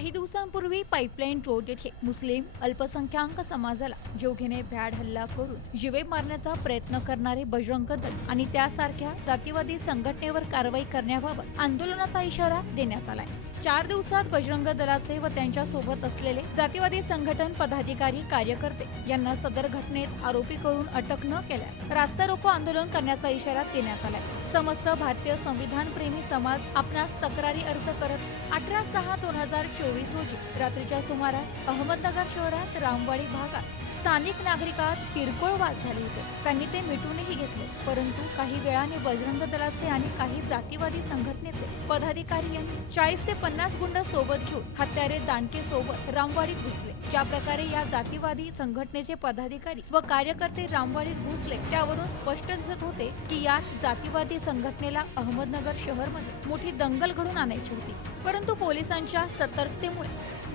काही दिवसांपूर्वी pipeline road येथे मुस्लिम अल्पसंख्याक समाजाला जोघेने भ्याड हल्ला करून जीवे मारण्याचा प्रयत्न करणारे बजरंग दल आणि त्यासारख्या जातीवादी संघटनेवर कारवाई करण्याबाबत आंदोलनाचा इशारा देण्यात आलाय. चार दिवसात बजरंग दलाचे व त्यांच्यासोबत असलेले जातीवादी संघटन पदाधिकारी कार्यकर्ते यांना सदर घटनेत आरोपी करून अटक न केल्यास रास्ता रोको आंदोलन करण्याचा इशारा देण्यात आलाय. समस्त भारतीय संविधान प्रेमी समाज आपणास तक्रारी अर्ज करत अठरा सहा दोन हजार चोवीस रोजी रात्रीच्या सुमारास अहमदनगर शहरात रामवाडी भागात स्थानिक नागरिकात किरकोळ वाद झाले होते. त्यांनी ते मिटूनही घेतले परंतु काही वेळाने बजरंग दलाचे आणि काही जातीवादी संघटनेचे पदाधिकारी यांनी चाळीस ते पन्नास गुंड सोबत घेऊन हत्यारे दानके सोबत रामवाडीत घुसले. ज्या प्रकारे या जातीवादी संघटनेचे पदाधिकारी व कार्यकर्ते रामवाडीत घुसले त्यावरून स्पष्ट दिसत होते की यात जातीवादी संघटनेला अहमदनगर शहरमध्ये मोठी दंगल घडून आणायची होती. परंतु पोलिसांच्या सतर्कतेमुळे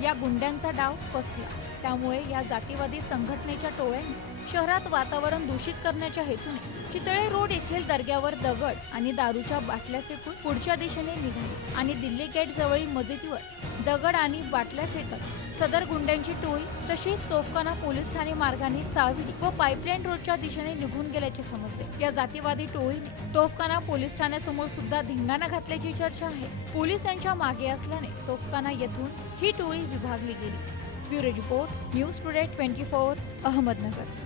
या गुंड्यांचा डाव फसला. त्यामुळे या जातीवादी संघटनेच्या टोळ्यांनी शहरात वातावरण दूषित करण्याच्या हेतूने चितळे रोड येथील दर्ग्यावर दगड आणि दारूच्या बाटल्या फेकून पुढच्या दिशेने निघाले आणि दिल्ली गेट जवळील मजिदीवर दगड आणि बाटल्या फेकत सदर गुंड्यांची टोळी तशीच तोफखाना पोलीस ठाणे मार्गाने सावली व पाईपलाईन रोडच्या दिशेने निघून गेल्याचे समजले. या जातीवादी टोळीने तोफखाना पोलीस ठाण्यासमोर सुद्धा धिंगाणा घातल्याची चर्चा आहे. पोलीस यांच्या मागे असल्याने तोफखाना येथून ही टोळी विभागली गेली. Bureau report news today twenty four Ahmednagar.